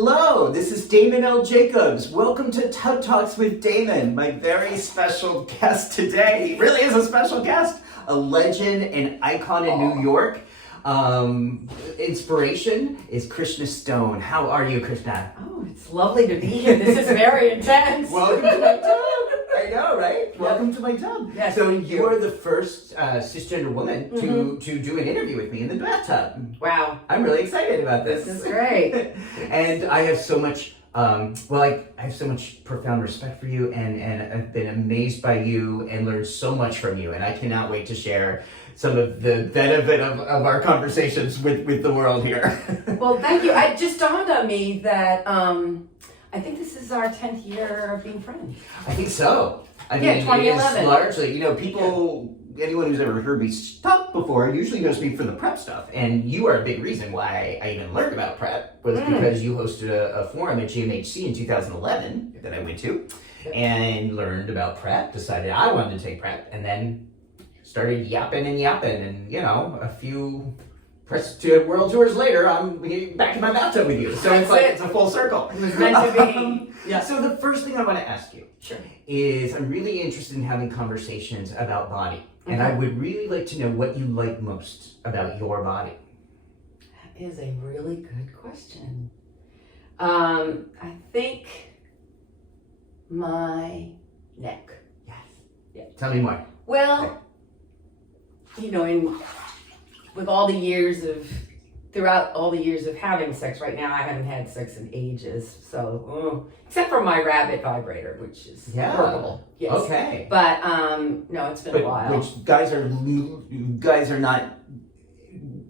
Hello, this is Damon L. Jacobs. Welcome to Tub Talks with Damon, my very special guest today. He really is a special guest, a legend and icon in New York. Inspiration is Krishna Stone. How are you, Krishna? Oh, it's lovely to be here. This is very intense. Welcome to my tub. I know, right? Yep. Welcome to my tub. Yes, so you are the first cisgender woman to do an interview with me in the bathtub. Wow. I'm really excited about this. This is great. And I have so much, I have so much profound respect for you, and I've been amazed by you and learned so much from you, and I cannot wait to share some of the benefit of our conversations with the world here. Well, thank you. It just dawned on me that I think this is our 10th year of being friends. I think so. I mean, 2011. It is largely, people, anyone who's ever heard me talk before usually knows me for the prep stuff. And you are a big reason why I even learned about prep, was because you hosted a forum at GMHC in 2011 that I went to and learned about prep, decided I wanted to take prep, and then started yapping, and a few press to world tours later, I'm back in my bathtub with you. So it's a full circle. It was meant to be. Yeah. So the first thing I want to ask you is, I'm really interested in having conversations about body. And I would really like to know what you like most about your body. That is a really good question. I think my neck. Yes. Yeah. Tell me more. Well, throughout all the years of having sex, right now I haven't had sex in ages, so except for my rabbit vibrator, which is workable. Yes. Okay. But no, it's been a while. Which guys are not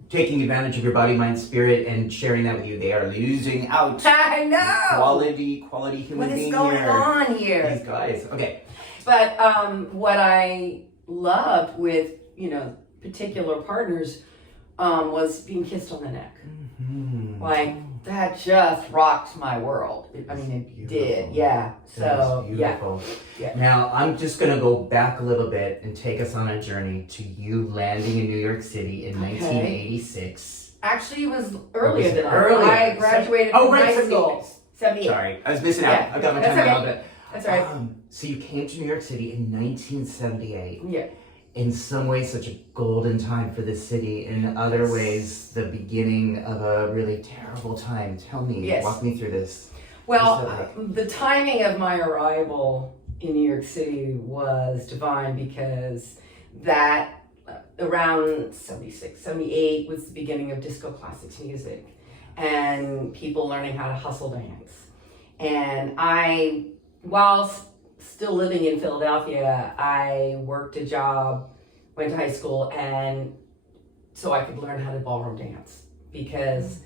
taking advantage of your body, mind, spirit, and sharing that with you. They are losing out. I know. Quality human being here. What is going on here? These guys. Okay. But what I loved with particular partners was being kissed on the neck. Mm-hmm. Like, that just rocked my world. It did, yeah. So, beautiful. Yeah. Now, I'm just going to go back a little bit and take us on a journey to you landing in New York City in 1986. Actually, it was earlier than that. I graduated from high school. 78. Sorry, I was missing out. I got my time a little bit. That's all right. So you came to New York City in 1978. Yeah. In some ways, such a golden time for this city. In other ways, the beginning of a really terrible time. Tell me, walk me through this. Well, the timing of my arrival in New York City was divine, because that around 76, 78 was the beginning of disco classics music and people learning how to hustle dance. And while still living in Philadelphia, I worked a job, went to high school, and so I could learn how to ballroom dance, because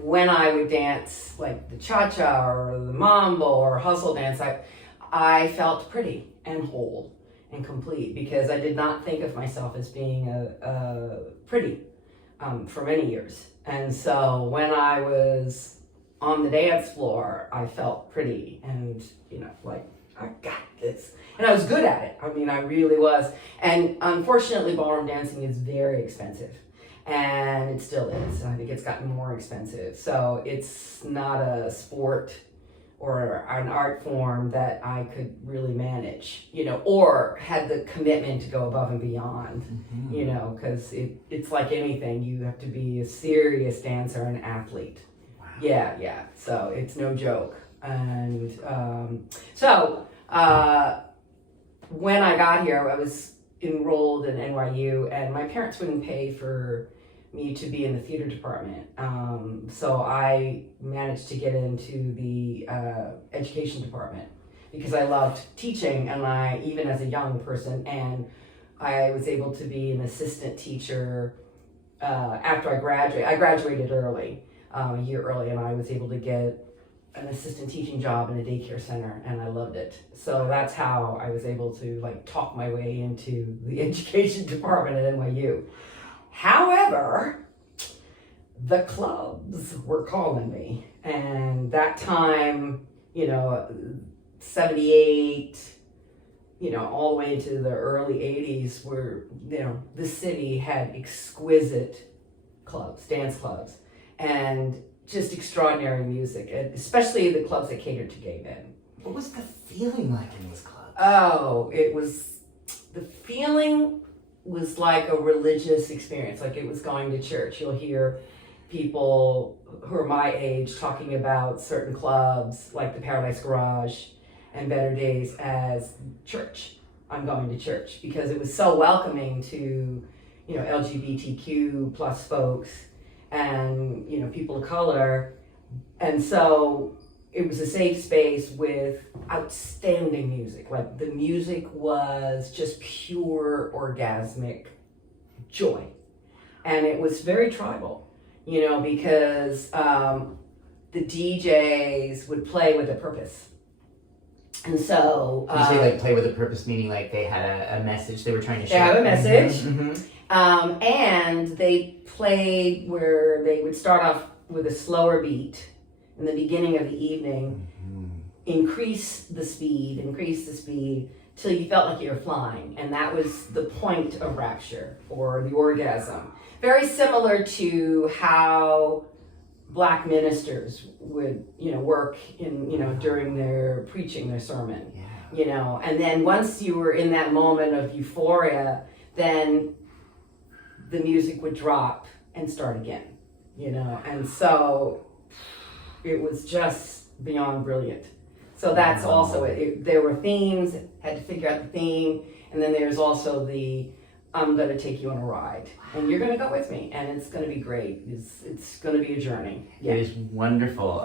when I would dance like the cha-cha or the mambo or hustle dance, I felt pretty and whole and complete, because I did not think of myself as being pretty for many years. And so when I was on the dance floor, I felt pretty and, I got this. And I was good at it. I really was. And unfortunately, ballroom dancing is very expensive. And it still is. I think it's gotten more expensive. So it's not a sport or an art form that I could really manage, or had the commitment to go above and beyond, because it's like anything. You have to be a serious dancer and athlete. Wow. Yeah. So it's no joke. And when I got here, I was enrolled in NYU, and my parents wouldn't pay for me to be in the theater department. So I managed to get into the education department, because I loved teaching, and even as a young person, and I was able to be an assistant teacher after I graduated. I graduated early, a year early, and I was able to get an assistant teaching job in a daycare center, and I loved it. So that's how I was able to talk my way into the education department at NYU. However, the clubs were calling me, and that time, 78, all the way into the early 80s, where, the city had exquisite clubs, dance clubs. And just extraordinary music, and especially the clubs that catered to gay men. What was the feeling like in these clubs? Oh, the feeling was like a religious experience, like it was going to church. You'll hear people who are my age talking about certain clubs like the Paradise Garage and Better Days as church. I'm going to church, because it was so welcoming to, LGBTQ plus folks and, people of color. And so it was a safe space with outstanding music. Like, the music was just pure orgasmic joy. And it was very tribal, because the DJs would play with a purpose. And so... Did you say, like, play with a purpose, meaning, like, they had a message they were trying to share? They have a message. Mm-hmm. And they played where they would start off with a slower beat in the beginning of the evening, increase the speed, till you felt like you were flying. And that was the point of rapture, or the orgasm. Very similar to how Black ministers would, work in, during their preaching, their sermon, and then once you were in that moment of euphoria, then the music would drop and start again, and so it was just beyond brilliant. So that's also it. There were themes, had to figure out the theme, and then there's also the I'm going to take you on a ride, and you're going to go with me, and it's going to be great. It's going to be a journey. Yeah. It is wonderful.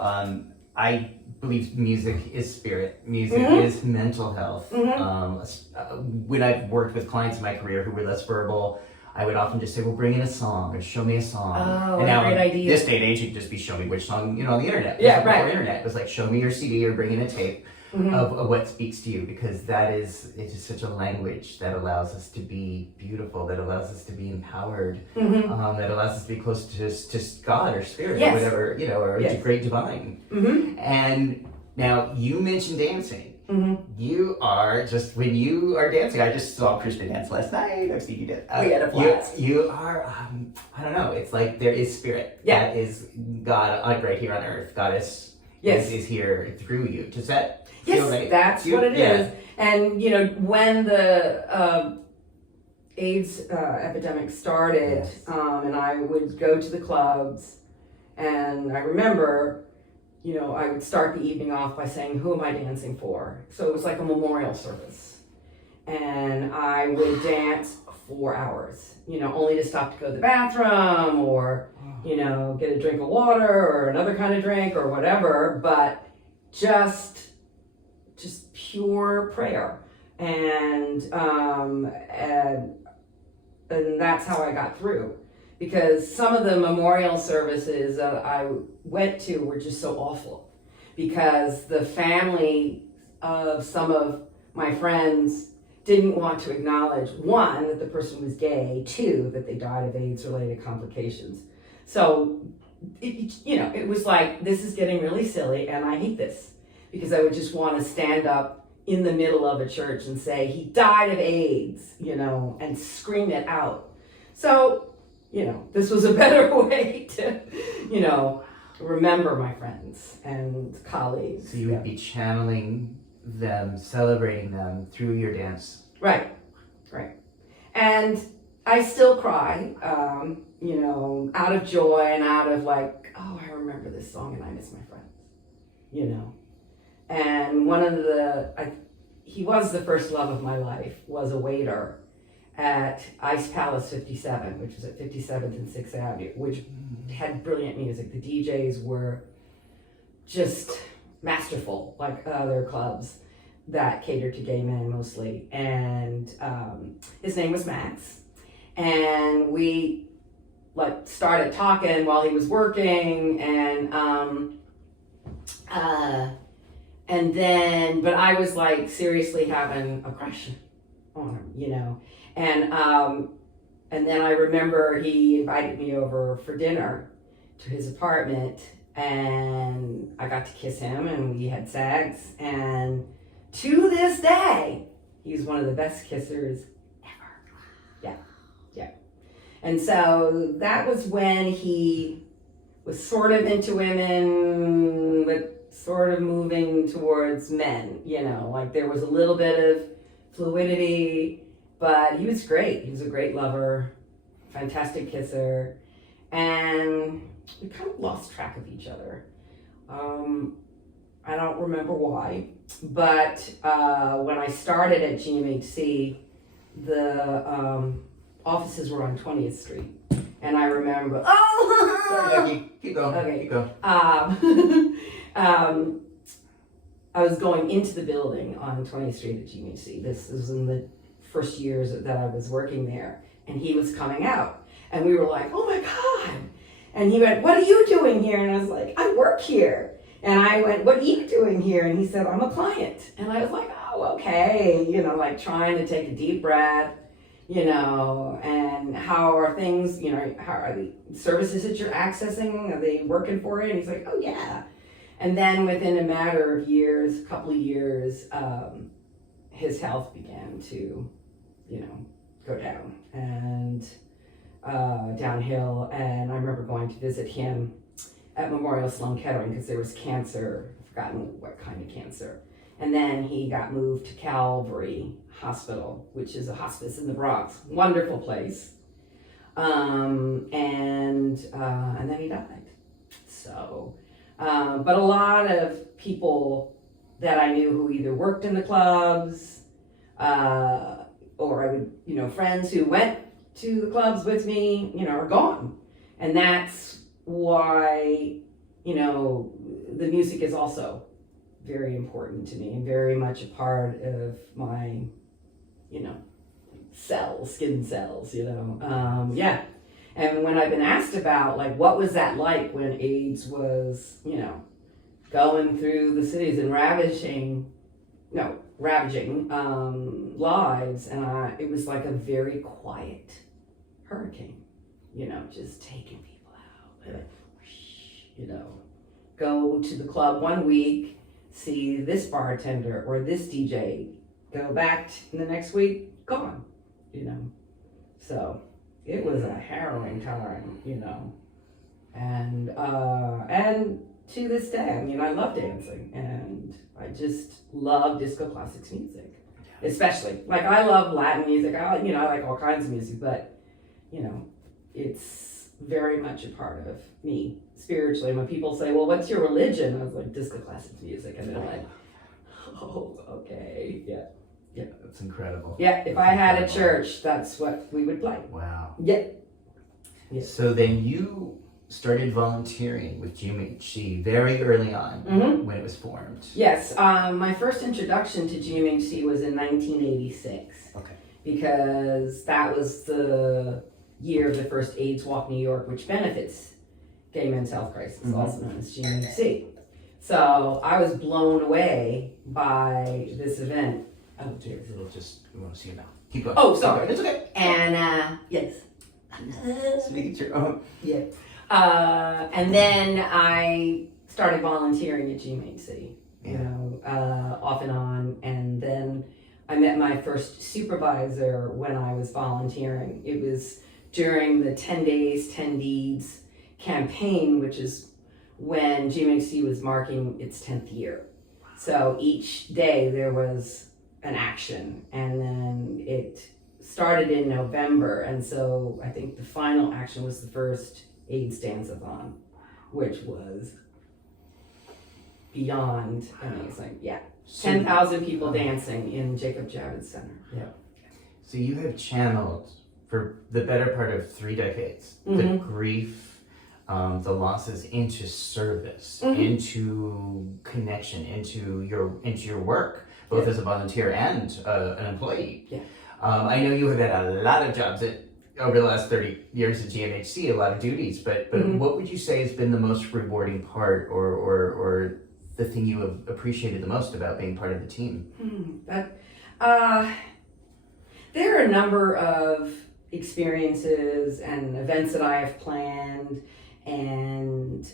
I believe music is spirit. Music is mental health. When I've worked with clients in my career who were less verbal, I would often just say, well, bring in a song, or show me a song. Oh, and now, great idea. This day and age, you could just be show me which song, on the internet. Yeah, right. Before internet. It was like, show me your CD, or bring in a tape of what speaks to you, because it's just such a language that allows us to be beautiful, that allows us to be empowered, that allows us to be close to God or spirit, or whatever, or great divine. And now you mentioned dancing. You are just, when you are dancing, I just saw Krishna dance last night. I've seen you dance. We had a blast. You are, I don't know, it's like there is spirit. Yeah. That is God right here on earth. God is here through you. Does that feel right? That's what it is. And, when the AIDS epidemic started, and I would go to the clubs, and I remember, I would start the evening off by saying, who am I dancing for? So it was like a memorial service. And I would dance 4 hours, only to stop to go to the bathroom, or, get a drink of water, or another kind of drink, or whatever, but just pure prayer. And that's how I got through. Because some of the memorial services that I went to were just so awful, because the family of some of my friends didn't want to acknowledge, one, that the person was gay, two, that they died of AIDS-related complications. So, it was like, this is getting really silly, and I hate this, because I would just want to stand up in the middle of a church and say, he died of AIDS, and scream it out. So, this was a better way to, remember my friends and colleagues. So you would be channeling them, celebrating them through your dance. Right. And I still cry, out of joy and out of like, oh, I remember this song and I miss my friends, And one of he was the first love of my life, was a waiter at Ice Palace 57, which was at 57th and 6th Avenue, which had brilliant music. The DJs were just masterful, like other clubs that catered to gay men mostly. And his name was Max. And we started talking while he was working, but I was seriously having a crush on him, And then I remember he invited me over for dinner to his apartment, and I got to kiss him, and we had sex, and to this day, he's one of the best kissers ever. Yeah. And so that was when he was sort of into women, but sort of moving towards men, like there was a little bit of fluidity, but he was great. He was a great lover, fantastic kisser, and we kind of lost track of each other. I don't remember why, but when I started at GMHC, the offices were on 20th Street, and I remember, Sorry, Becky. Keep going. Okay. Keep going. I was going into the building on 20th Street at GMHC. This was in the first years that I was working there, and he was coming out, and we were like, oh my God. And he went, what are you doing here? And I was like, I work here. And I went, what are you doing here? And he said, I'm a client. And I was like, oh, okay. Like trying to take a deep breath, and how are things, how are the services that you're accessing? Are they working for you? And he's like, oh, yeah. And then within a matter of years, a couple of years, his health began to, go down and downhill. And I remember going to visit him at Memorial Sloan Kettering because there was cancer. I've forgotten what kind of cancer. And then he got moved to Calvary Hospital, which is a hospice in the Bronx. Wonderful place. And then he died. So, but a lot of people that I knew who either worked in the clubs, or I would, friends who went to the clubs with me, are gone. And that's why, the music is also very important to me and very much a part of my, skin cells, yeah. And when I've been asked about, like, what was that like when AIDS was, going through the cities and ravaging lives, and it was like a very quiet hurricane, just taking people out, and, go to the club one week, see this bartender or this DJ, go back the next week, gone, So it was a harrowing time, and to this day, I love dancing, and I just love disco classics music, especially. Like, I love Latin music, I like all kinds of music, but, it's very much a part of me spiritually. When people say, well, what's your religion? I was like, disco classics music, and they're like, oh, okay, yeah. Yeah, that's incredible. Yeah, if I had a church, that's what we would play. Wow. Yeah. So then you started volunteering with GMHC very early on when it was formed. Yes, my first introduction to GMHC was in 1986. Okay. Because that was the year of the first AIDS Walk New York, which benefits Gay Men's Health Crisis, also known as GMHC. So I was blown away by this event. Oh, dear, we want to see you now. Keep going. Oh, sorry. It's okay. And, yes. Just making sure. Yeah. And then I started volunteering at GMHC, off and on. And then I met my first supervisor when I was volunteering. It was during the 10 Days, 10 Deeds campaign, which is when GMHC was marking its 10th year. So each day there was an action, and then it started in November, and so I think the final action was the first AIDS Dance-a-thon, which was beyond amazing. Yeah, 10,000 people dancing in Jacob Javits Center. Yeah. So you have channeled for the better part of 3 decades the grief, the losses into service, into connection, into your work, both as a volunteer and an employee. Yeah. I know you have had a lot of jobs over the last 30 years at GMHC, a lot of duties, but what would you say has been the most rewarding part or the thing you have appreciated the most about being part of the team? There are a number of experiences and events that I have planned, and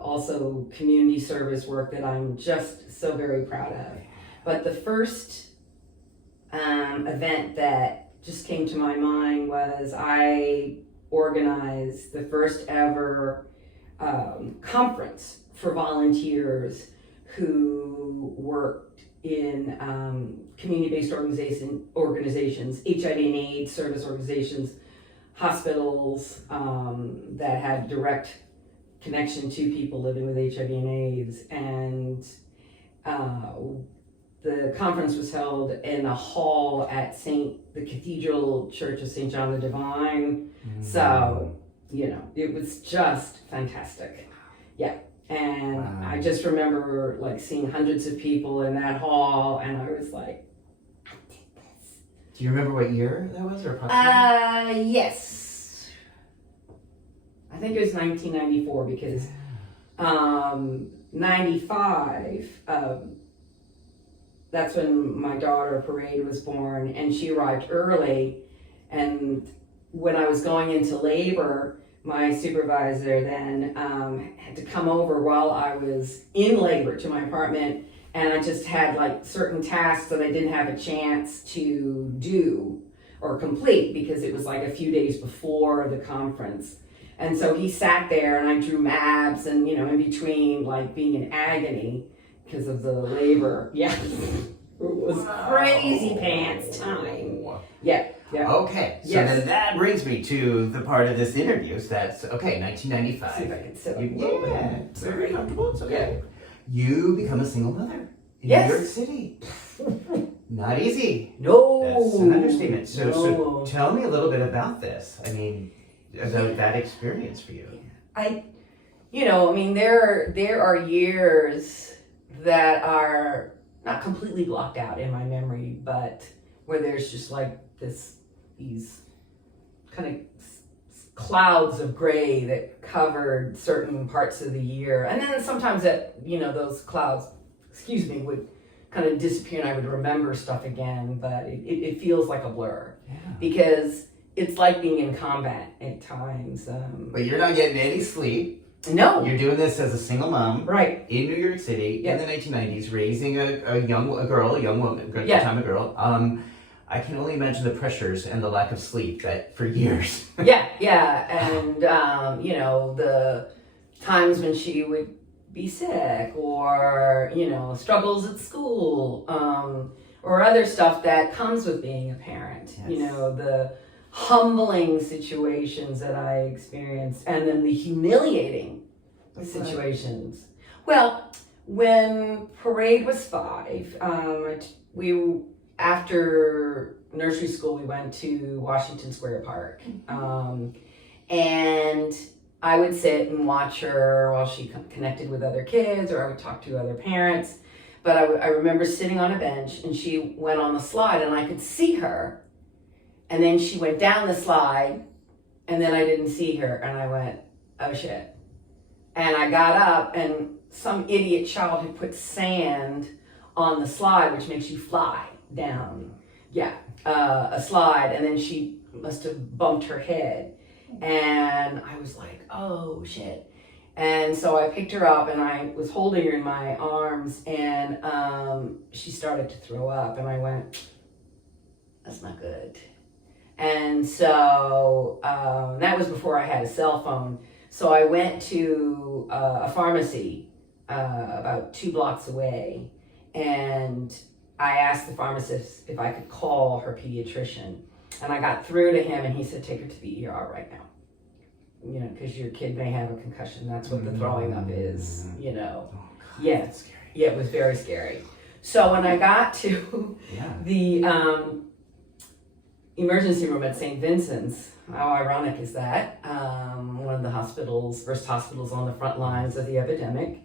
also community service work that I'm just so very proud of. But the first event that just came to my mind was I organized the first ever conference for volunteers who worked in community-based organizations, HIV and AIDS service organizations, hospitals that had direct connection to people living with HIV and AIDS. And the conference was held in a hall at the Cathedral Church of St. John the Divine. So, it was just fantastic. Yeah. And I just remember like seeing hundreds of people in that hall, and I was like, I did this. Do you remember what year that was, or approximately? Yes. I think it was 1994 because 95, that's when my daughter Parade was born, and she arrived early. And when I was going into labor, my supervisor then had to come over while I was in labor to my apartment, and I just had like certain tasks that I didn't have a chance to do or complete because it was like a few days before the conference. And so he sat there and I drew maps and, in between like being in agony because of the labor. Yeah. It was crazy pants time. Yeah. Yeah. Okay, so then that brings me to the part of this interview. So that's, 1995. See if I can sit up a little bit. It's very comfortable. It's okay. You become a single mother in Yes. New York City. Not easy. No. That's an understatement. So No. tell me a little bit about this. I mean, about that experience for you. There are years that are not completely blocked out in my memory, but where there's just like these kind of clouds of gray that covered certain parts of the year. And then sometimes those clouds, would kind of disappear and I would remember stuff again, but it feels like a blur. Yeah. Because it's like being in combat at times. But you're not getting any sleep. No. You're doing this as a single mom. Right. In New York City in the 1990s, raising a young woman, at the time a girl. I can only imagine the pressures and the lack of sleep that for years. Yeah. And, the times when she would be sick or, struggles at school or other stuff that comes with being a parent. Yes. The humbling situations that I experienced and then the humiliating situations. Well, when Parade was 5, after nursery school, we went to Washington Square Park. And I would sit and watch her while she connected with other kids, or I would talk to other parents. But I remember sitting on a bench and she went on the slide and I could see her. And then she went down the slide and then I didn't see her. And I went, oh shit. And I got up and some idiot child had put sand on the slide, which makes you fly down. Yeah, a slide. And then she must have bumped her head. And I was like, oh shit. And so I picked her up and I was holding her in my arms and she started to throw up. And I went, that's not good. And so that was before I had a cell phone. So I went to a pharmacy about 2 blocks away, and I asked the pharmacist if I could call her pediatrician. And I got through to him, and he said, take her to the ER right now. Because your kid may have a concussion. That's what the throwing up is, Oh, God, Yeah. that's scary. Yeah, it was very scary. So when I got to the emergency room at St. Vincent's, how ironic is that? One of the first hospitals on the front lines of the epidemic.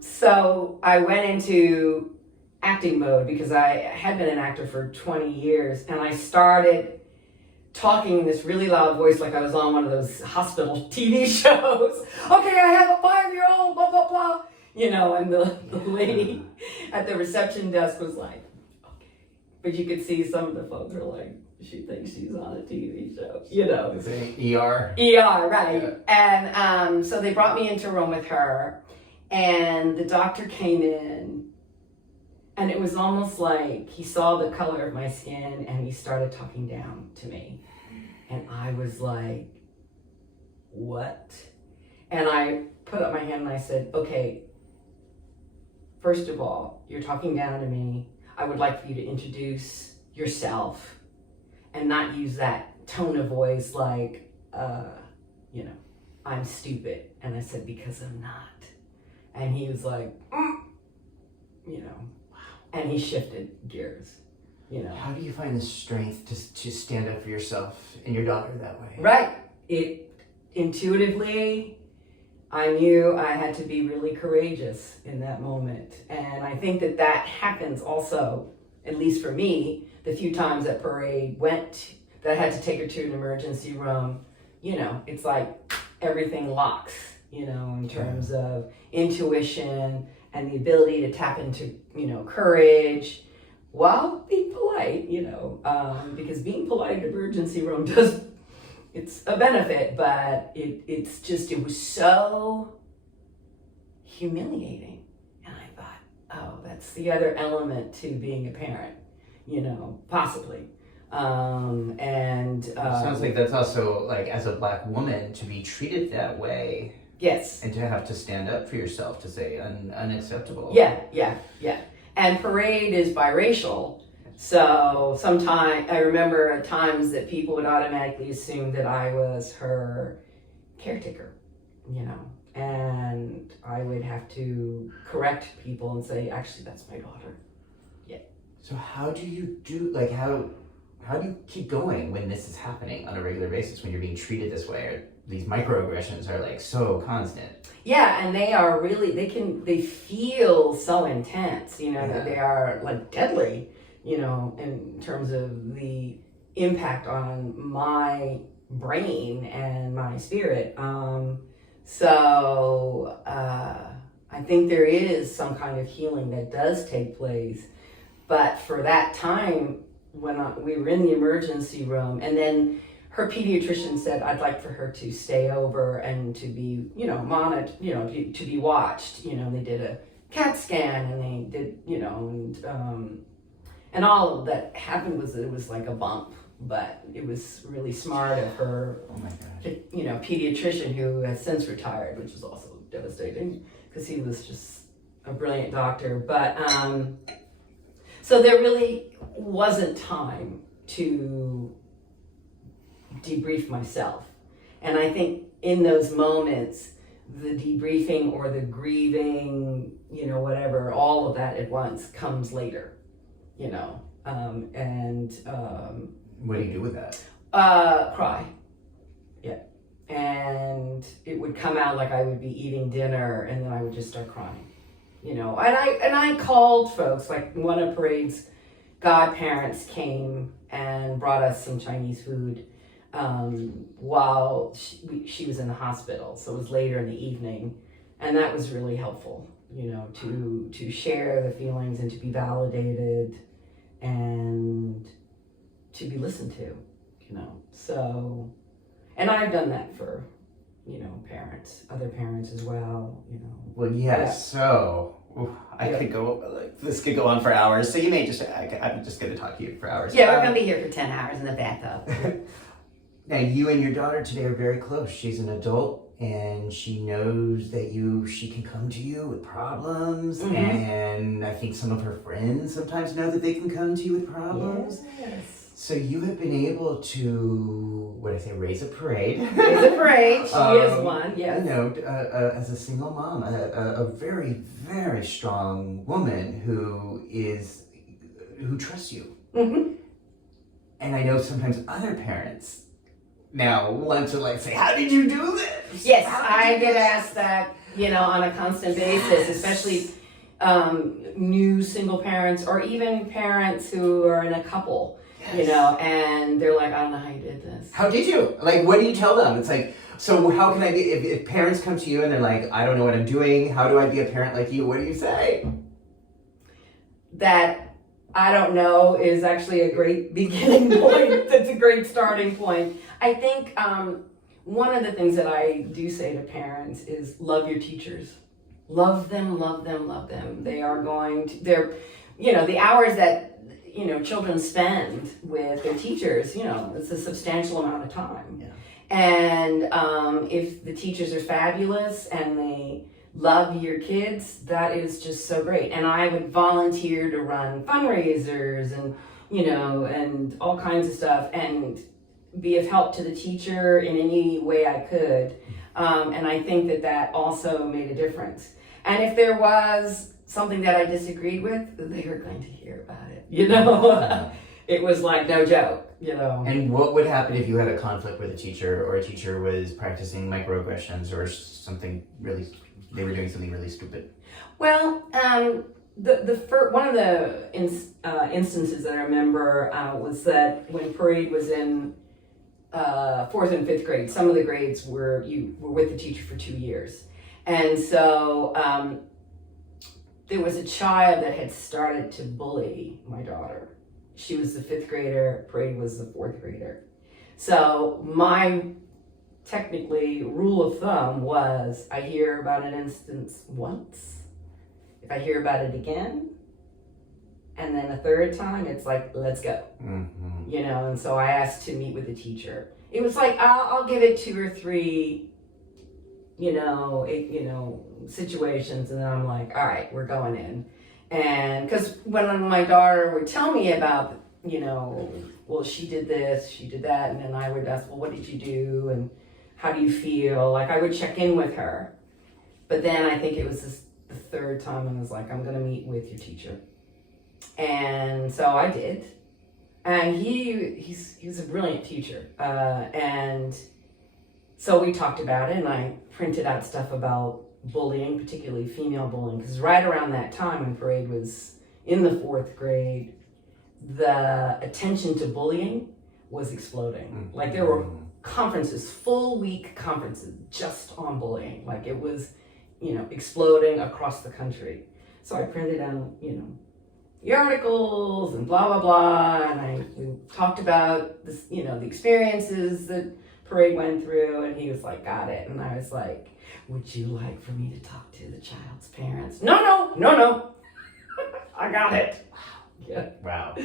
So I went into acting mode because I had been an actor for 20 years, and I started talking in this really loud voice like I was on one of those hospital TV shows. Okay, I have a 5-year-old, blah, blah, blah. And the lady at the reception desk was like, okay. But you could see some of the folks were like, she thinks she's on a TV show, Is it ER? ER, right. Yeah. And so they brought me into a room with her, and the doctor came in, and it was almost like he saw the color of my skin and he started talking down to me. And I was like, what? And I put up my hand and I said, okay, first of all, you're talking down to me. I would like for you to introduce yourself and not use that tone of voice like, I'm stupid. And I said, because I'm not. And he was like, and he shifted gears, How do you find the strength to stand up for yourself and your daughter that way? Right. It intuitively, I knew I had to be really courageous in that moment. And I think that happens also, at least for me, the few times that Parade that I had to take her to an emergency room, it's like everything locks, in terms of intuition and the ability to tap into, courage while being polite, because being polite in an emergency room it's a benefit, but it was so humiliating. And I thought, oh, that's the other element to being a parent, possibly. Sounds like that's also, like, as a Black woman, to be treated that way. Yes. And to have to stand up for yourself, to say unacceptable. Yeah. And Parade is biracial. So sometimes, I remember at times that people would automatically assume that I was her caretaker, and I would have to correct people and say, actually, that's my daughter. Yeah. So how do you how do you keep going when this is happening on a regular basis, when you're being treated this way, or these microaggressions are like so constant? Yeah, and they are really, they feel so intense, that they are like deadly, in terms of the impact on my brain and my spirit. I think there is some kind of healing that does take place. But for that time, when we were in the emergency room, and then her pediatrician said, I'd like for her to stay over and to be, monitored, to be watched. They did a CAT scan, and they did, and all that happened was that it was like a bump, but it was really smart of her, pediatrician, who has since retired, which was also devastating because he was just a brilliant doctor. But so there really wasn't time to debrief myself. And I think in those moments, the debriefing or the grieving, whatever, all of that at once comes later, What do you do with that? Cry. Yeah. And it would come out like I would be eating dinner, and then I would just start crying, and I called folks, like one of Parade's godparents came and brought us some Chinese food while she was in the hospital. So it was later in the evening, and that was really helpful, to share the feelings and to be validated and to be listened to, So, and I've done that for, other parents as well, Well, yes. So this could go on for hours. So you may I'm just going to talk to you for hours. Yeah, we're going to be here for 10 hours in the bathtub. Now, you and your daughter today are very close. She's an adult, and she knows that she can come to you with problems. Mm-hmm. And I think some of her friends sometimes know that they can come to you with problems. Yes. So you have been able to, raise a parade. Raise a parade. She is one, yes. As a single mom, a very, very strong woman who trusts you. Mm-hmm. And I know sometimes other parents now want to say, how did you do this? Yes, I get asked that, on a constant basis, especially new single parents or even parents who are in a couple. Yes. And they're like, I don't know how you did this. How did you? What do you tell them? It's like, so how can I be, if parents come to you and they're like, I don't know what I'm doing, how do I be a parent like you? What do you say? That I don't know is actually a great beginning point. That's a great starting point. I think one of the things that I do say to parents is love your teachers. Love them, love them, love them. They are the hours that children spend with their teachers, it's a substantial amount of time. Yeah. And if the teachers are fabulous and they love your kids, that is just so great. And I would volunteer to run fundraisers and, and all kinds of stuff and be of help to the teacher in any way I could. And I think that also made a difference. And if there was something that I disagreed with, they were going to hear about it, It was like no joke, And what would happen if you had a conflict with a teacher, or a teacher was practicing microaggressions or something they were doing something really stupid? Well, one of the instances that I remember was that when Parade was in 4th and 5th grade, some of the grades you were with the teacher for 2 years. And so there was a child that had started to bully my daughter. She was the 5th grader, Parade was the 4th grader. So my technically rule of thumb was I hear about an instance once. If I hear about it again, and then a third time, it's like, let's go. Mm-hmm. And so I asked to meet with the teacher. It was like, I'll give it 2 or 3, situations, and then I'm like, all right, we're going in. And because when my daughter would tell me about, well, she did this, she did that, and then I would ask, well, what did you do, and how do you feel? Like, I would check in with her. But then I think it was the 3rd time, and I was like, I'm going to meet with your teacher. And so I did. And he's a brilliant teacher. And so we talked about it, and I printed out stuff about bullying, particularly female bullying, because right around that time when Parade was in the 4th grade, the attention to bullying was exploding. Mm-hmm. Like, there were conferences, full week conferences just on bullying. Like, it was, exploding across the country. So I printed out, the articles and blah, blah, blah. And we talked about this, the experiences that Parade went through. And he was like, got it. And I was like, would you like for me to talk to the child's parents? No. I got it. Wow. Yeah. Wow.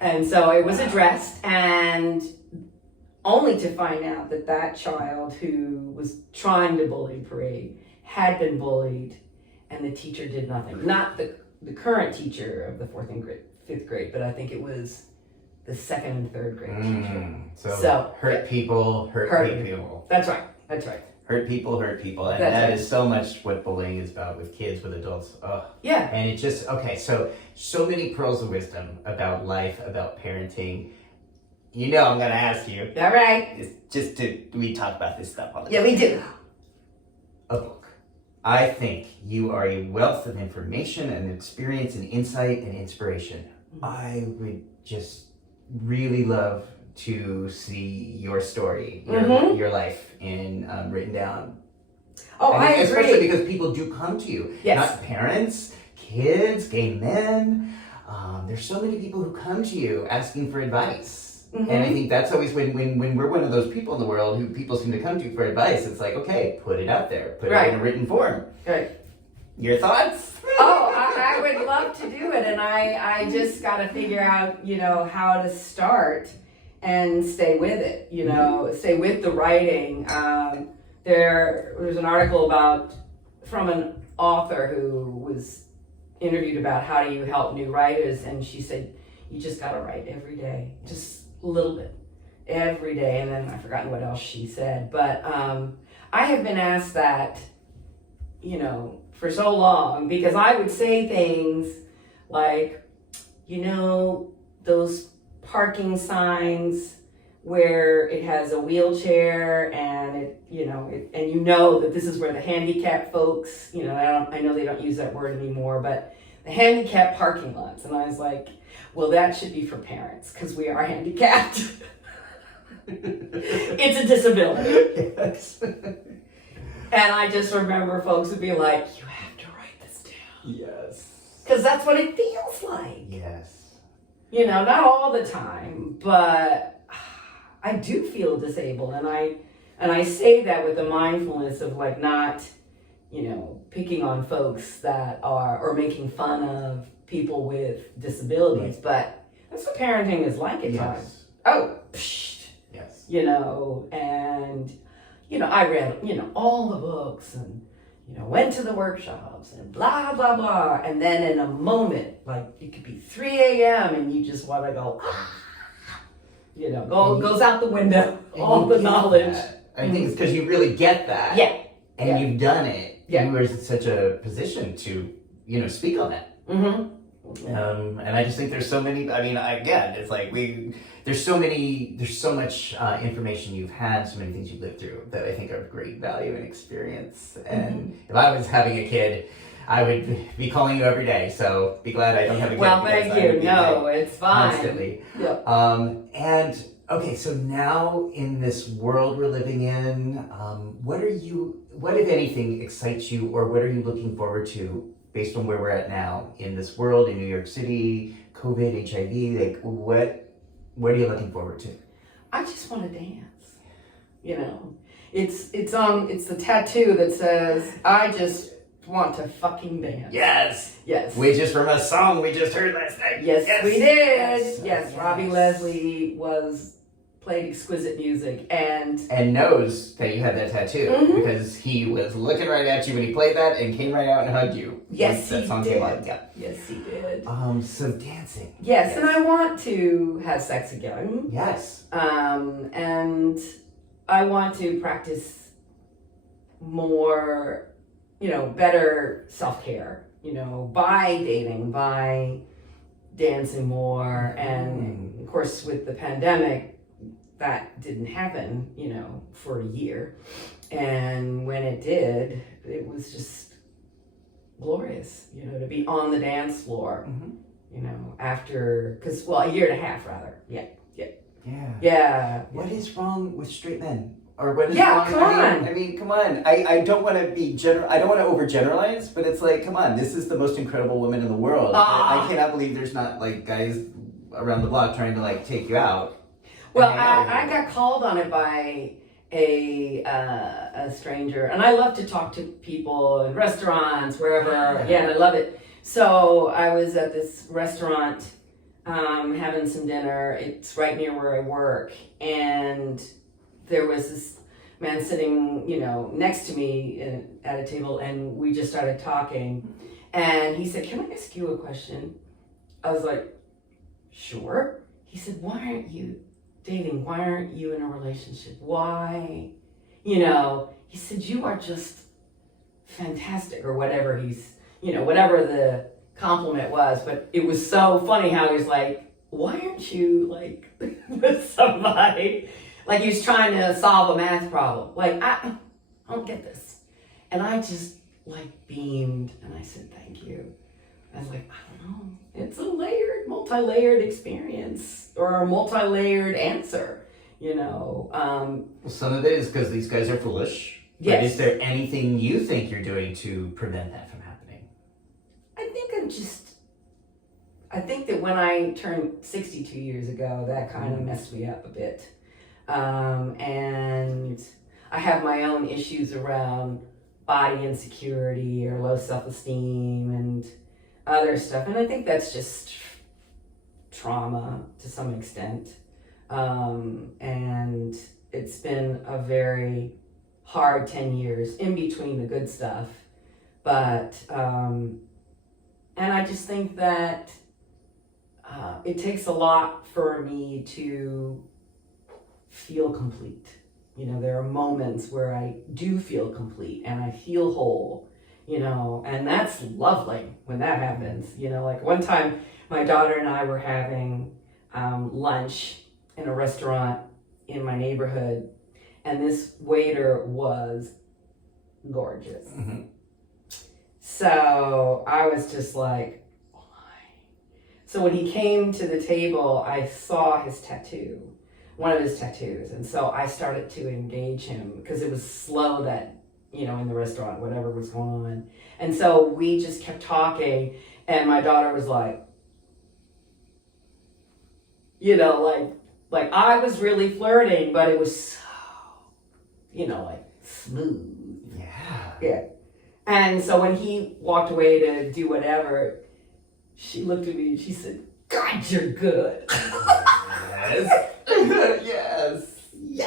And so it was addressed, and only to find out that child who was trying to bully Parade had been bullied, and the teacher did nothing. Not the current teacher of the 4th and 5th grade, but I think it was the 2nd and 3rd grade teacher. So hurt people, hurt people. That's right. Hurt people, and that is so much what bullying is about with kids, with adults. Oh. Yeah. And it just, so many pearls of wisdom about life, about parenting. I'm going to ask you. All right. We talk about this stuff all the time. Yeah, we do. A book. I think you are a wealth of information and experience and insight and inspiration. I would just really love to see your story, your life written down. Oh, I agree. Especially because people do come to you. Yes. Not parents, kids, gay men. There's so many people who come to you asking for advice. Mm-hmm. And I think that's always when we're one of those people in the world who people seem to come to for advice, it's like, okay, put it out there. Put it in a written form. Right. Your thoughts? Oh, I would love to do it. And I just got to figure out, how to start and stay with it, stay with the writing. There was an article from an author who was interviewed about how do you help new writers, and she said, you just got to write every day, just a little bit, every day. And then I've forgotten what else she said, but I have been asked that, for so long, because I would say things like, those parking signs where it has a wheelchair and that this is where the handicapped folks, I know they don't use that word anymore, but the handicapped parking lots. And I was like, well, that should be for parents because we are handicapped. It's a disability. Yes. And I just remember folks would be like, you have to write this down. Yes. Because that's what it feels like. Yes. Not all the time, but I do feel disabled, and I say that with the mindfulness of like not, picking on folks that are or making fun of people with disabilities, but that's what parenting is like at times. Oh, psh. Yes. and, I read, all the books and, went to the workshops and blah, blah, blah. And then in a moment, like it could be 3 a.m. and you just want to go, goes out the window, all the knowledge. I think it's because you really get that. Yeah. And you've done it. Yeah. You were in such a position to, speak on that. Mm-hmm. And I just think there's so many, again, it's like there's so much information you've had, so many things you've lived through that I think are of great value and experience. And if I was having a kid, I would be calling you every day. So be glad I don't have a kid. Well, thank you. No, it's fine. Constantly. Yep. And okay, so now in this world we're living in, what if anything excites you, or what are you looking forward to based on where we're at now in this world, in New York City, COVID, HIV, like what are you looking forward to? I just want to dance. It's the tattoo that says, I just want to fucking dance. Yes. Yes. Which is from a song we just heard last night. Yes, we did. Yes. Robbie Leslie played exquisite music and knows that you had that tattoo because he was looking right at you when he played that and came right out and hugged you. Yes, that song came out. Yeah. Yes, he did. So dancing. Yes, and I want to have sex again. Yes. And I want to practice more, better self-care, by dating, by dancing more. And of course, with the pandemic, that didn't happen, for a year. And when it did, it was just glorious, to be on the dance floor, after, a year and a half rather. Yeah. What is wrong with straight men? Or what is wrong? Come on. I mean, come on. I don't want to be I don't want to overgeneralize, but it's like, come on, this is the most incredible woman in the world. I cannot believe there's not like guys around the block trying to like take you out. Well, I got called on it by a stranger, and I love to talk to people in restaurants, wherever. Again, I love it. So I was at this restaurant having some dinner. It's right near where I work, and there was this man sitting, next to me at a table, and we just started talking. And he said, "Can I ask you a question?" I was like, "Sure." He said, "Why aren't you dating? Why aren't you in a relationship? Why?" He said, "You are just fantastic," or whatever whatever the compliment was. But it was so funny how he was like, "Why aren't you like with somebody?" Like he was trying to solve a math problem. Like, I don't get this. And I just like beamed and I said, "Thank you." I was like, I don't know. It's a multi-layered experience or a multi-layered answer, Well, some of it is because these guys are foolish. Yes. But is there anything you think you're doing to prevent that from happening? I think that when I turned 62 years ago, that kind of messed me up a bit. And I have my own issues around body insecurity or low self-esteem and other stuff. And I think that's just trauma to some extent. And it's been a very hard 10 years in between the good stuff. But, and I just think that it takes a lot for me to feel complete. There are moments where I do feel complete and I feel whole, and that's lovely when that happens. Like one time my daughter and I were having lunch in a restaurant in my neighborhood, and this waiter was gorgeous. Mm-hmm. So I was just like, why? So when he came to the table, I saw his tattoo. One of his tattoos. And so I started to engage him because it was slow that, in the restaurant, whatever was going on. And so we just kept talking, and my daughter was like, like I was really flirting, but it was so, like smooth. Yeah. And so when he walked away to do whatever, she looked at me and she said, "God, you're good." Yes. Yes.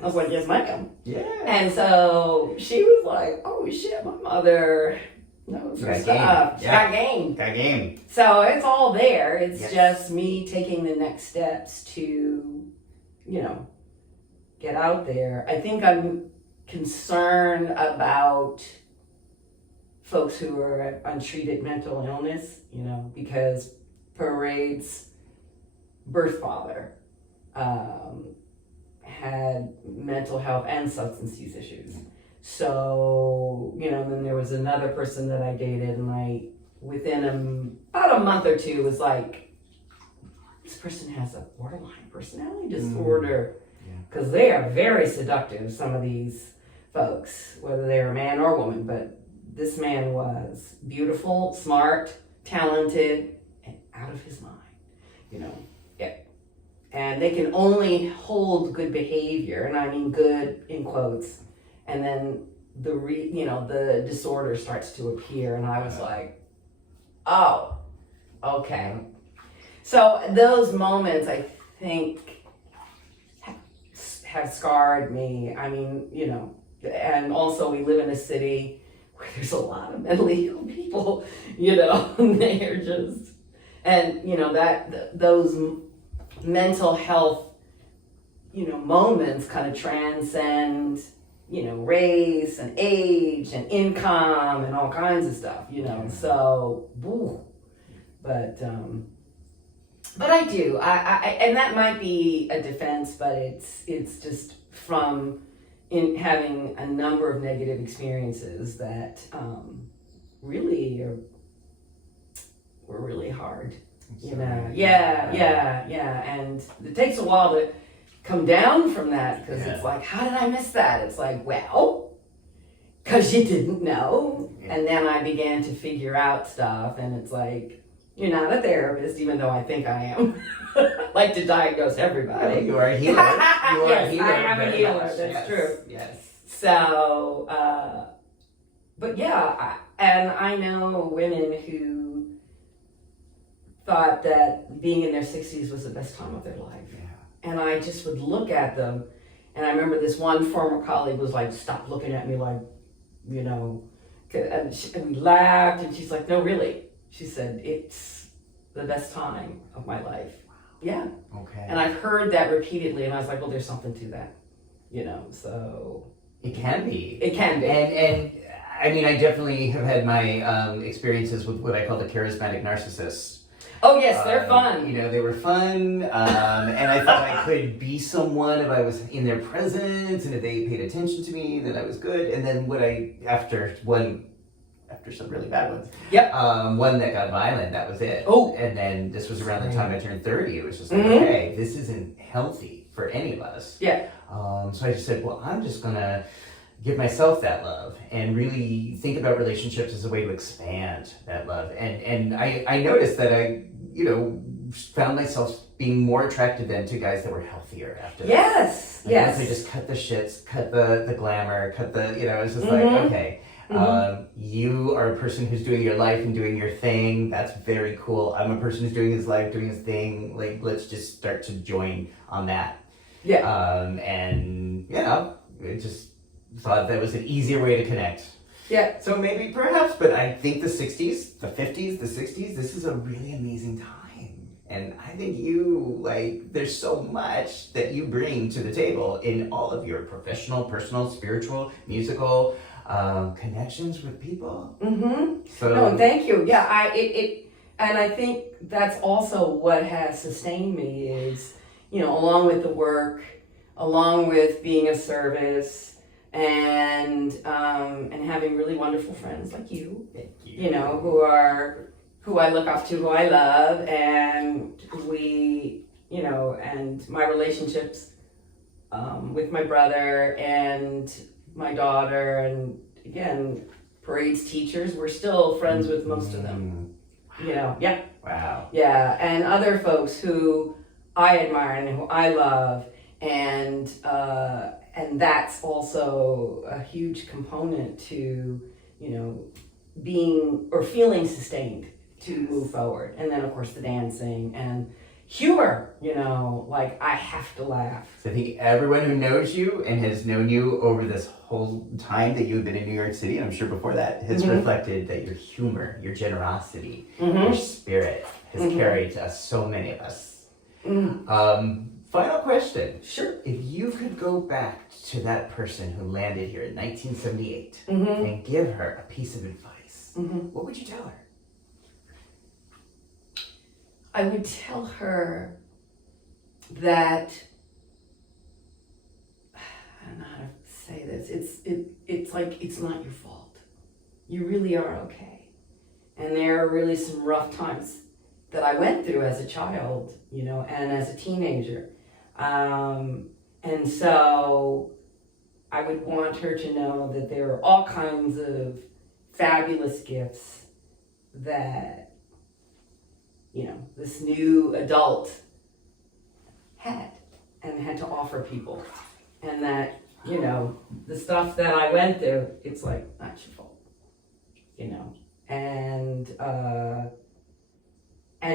I was like, yes, ma'am. Yeah. And so she was like, oh shit, my mother knows her stuff. She got game. Got game. So it's all there. It's Yes. just me taking the next steps to, get out there. I think I'm concerned about folks who are at untreated mental illness, because Parade's birth father had mental health and substance use issues. So, then there was another person that I dated, and within about a month or two, was like, this person has a borderline personality disorder. Because they are very seductive, some of these folks, whether they're a man or woman. But this man was beautiful, smart, talented, and out of his mind, Yeah. And they can only hold good behavior, and I mean good in quotes, and then the disorder starts to appear, and I was like, oh, okay. So those moments, I think, have scarred me. I mean, and also we live in a city where there's a lot of mentally ill people, and they're just, and those mental health, moments kind of transcend, race and age and income and all kinds of stuff, so, woo. But I do, I and that might be a defense, but it's just from in having a number of negative experiences that really were really hard, Yeah, and it takes a while to come down from that, because it's like, how did I miss that? It's like, well, because you didn't know, and then I began to figure out stuff, and it's like, you're not a therapist, even though I think I am. Like to diagnose everybody. Oh, you are a healer. You are yes, a healer. I am a healer. Much. That's true. Yes. So, but yeah, and I know women who thought that being in their 60s was the best time of their life. Yeah. And I just would look at them, and I remember this one former colleague was like, stop looking at me like, and we laughed, and she's like, no, really. She said, it's the best time of my life. Yeah. Okay. And I've heard that repeatedly, and I was like, well, there's something to that, so. It can be. It can be. And I mean, I definitely have had my experiences with what I call the charismatic narcissists. Oh, yes, they're fun. They were fun, and I thought I could be someone if I was in their presence, and if they paid attention to me, then I was good. And then after some really bad ones. Yep. One that got violent, that was it. Oh. And then this was around the time I turned 30. It was just like, okay, this isn't healthy for any of us. Yeah. So I just said, well, I'm just going to give myself that love and really think about relationships as a way to expand that love. And I noticed that I, found myself being more attracted then to guys that were healthier after that. Yes. Like, yes. Once I just cut the shits, cut the glamour, cut the, it's just like, okay. You are a person who's doing your life and doing your thing. That's very cool. I'm a person who's doing his life, doing his thing. Like, let's just start to join on that. Yeah. And I just thought that was an easier way to connect. Yeah. So maybe, perhaps, but I think the 60s, the 50s, the 60s, this is a really amazing time. And I think there's so much that you bring to the table in all of your professional, personal, spiritual, musical, connections with people. So no, thank you. Yeah, and I think that's also what has sustained me is, along with the work, along with being of service, and having really wonderful friends like you. Thank you. Who I look up to, who I love, and we, and my relationships with my brother and my daughter, and again, Parade's teachers, we're still friends with most of them. Yeah. Wow. Yeah, and other folks who I admire and who I love, and that's also a huge component to, being or feeling sustained to move forward. And then of course the dancing, and humor, you know, like I have to laugh. So I think everyone who knows you and has known you over this whole time that you've been in New York City, and I'm sure before that, has reflected that your humor, your generosity, your spirit has carried to us, so many of us. Final question. Sure. If you could go back to that person who landed here in 1978 and give her a piece of advice, what would you tell her? I would tell her that, I don't know how to say this, it's like, it's not your fault. You really are okay. And there are really some rough times that I went through as a child, you know, and as a teenager. And so I would want her to know that there are all kinds of fabulous gifts that, you know, this new adult had to offer people. And that, you know, the stuff that I went through, it's like, not your fault, you know. And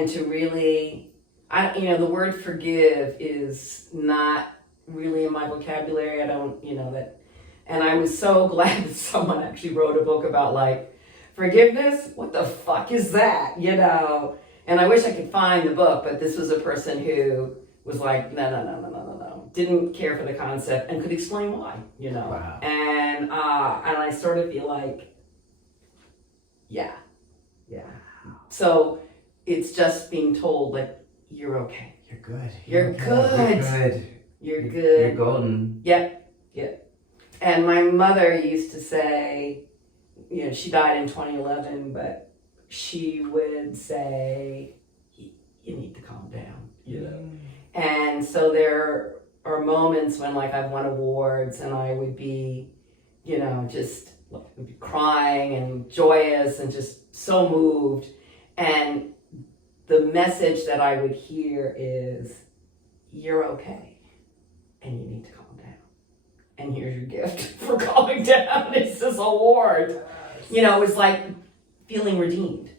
to really, the word forgive is not really in my vocabulary. I don't, that. And I was so glad that someone actually wrote a book about, like, forgiveness. What the fuck is that, you know? And I wish I could find the book, but this was a person who was like, no. Didn't care for the concept and could explain why, you know? Wow. And I sort of feel like, yeah. So it's just being told, like, you're okay. You're good. You're good. You're good. You're good. You're golden. Yeah. And my mother used to say, you know, she died in 2011, but she would say, you need to calm down, you know? And so there are moments when, like, I've won awards and I would be, you know, just would be crying and joyous and just so moved. And the message that I would hear is, you're okay and you need to calm down. And here's your gift for calming down. It's this award. Yes. You know, it was like feeling redeemed.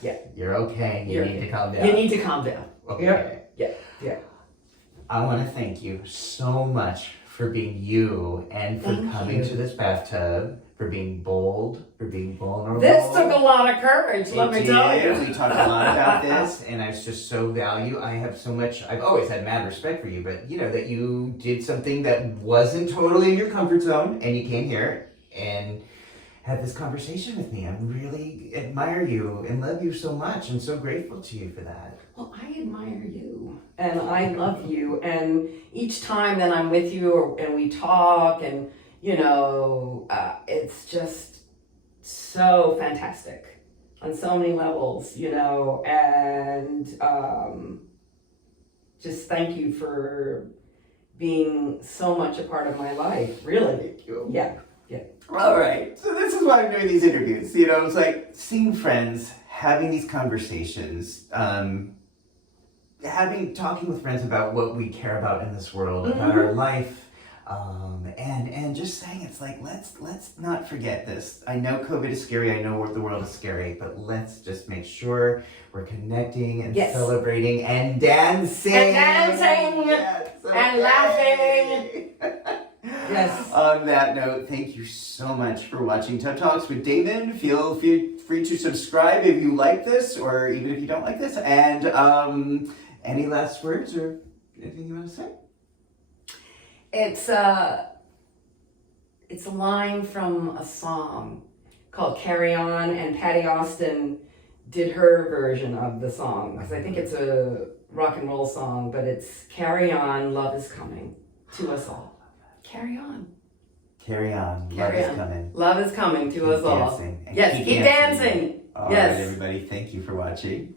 Yeah. You're okay. You need to calm down. You need to calm down. Okay. Yeah. I want to thank you so much for being you and for coming to this bathtub, for being bold, for being vulnerable. This took a lot of courage, let me tell you. We talked a lot about this, and I just so value. I've always had mad respect for you, but you know that you did something that wasn't totally in your comfort zone, and you came here and had this conversation with me. I really admire you and love you so much. I'm so grateful to you for that. Well, I admire you and I love you. And each time that I'm with you and we talk and, you know, it's just so fantastic on so many levels, you know, and just thank you for being so much a part of my life, really. Thank you. Yeah. All right, so this is why I'm doing these interviews. You know, it's like seeing friends, having these conversations, talking with friends about what we care about in this world, about our life, and just saying it's like let's not forget this. I know COVID is scary. I know the world is scary, but let's just make sure we're connecting and celebrating and dancing and laughing. Yes. On that note, thank you so much for watching Tough Talks with Damon. Feel free to subscribe if you like this, or even if you don't like this. And any last words or anything you want to say? It's a line from a song called "Carry On," and Patty Austin did her version of the song because I think it's a rock and roll song, but it's "Carry on, love is coming to us all." Carry on. Carry on. Love is coming. Love is coming to us all. Dancing. Yes, keep dancing. All right, everybody. Thank you for watching.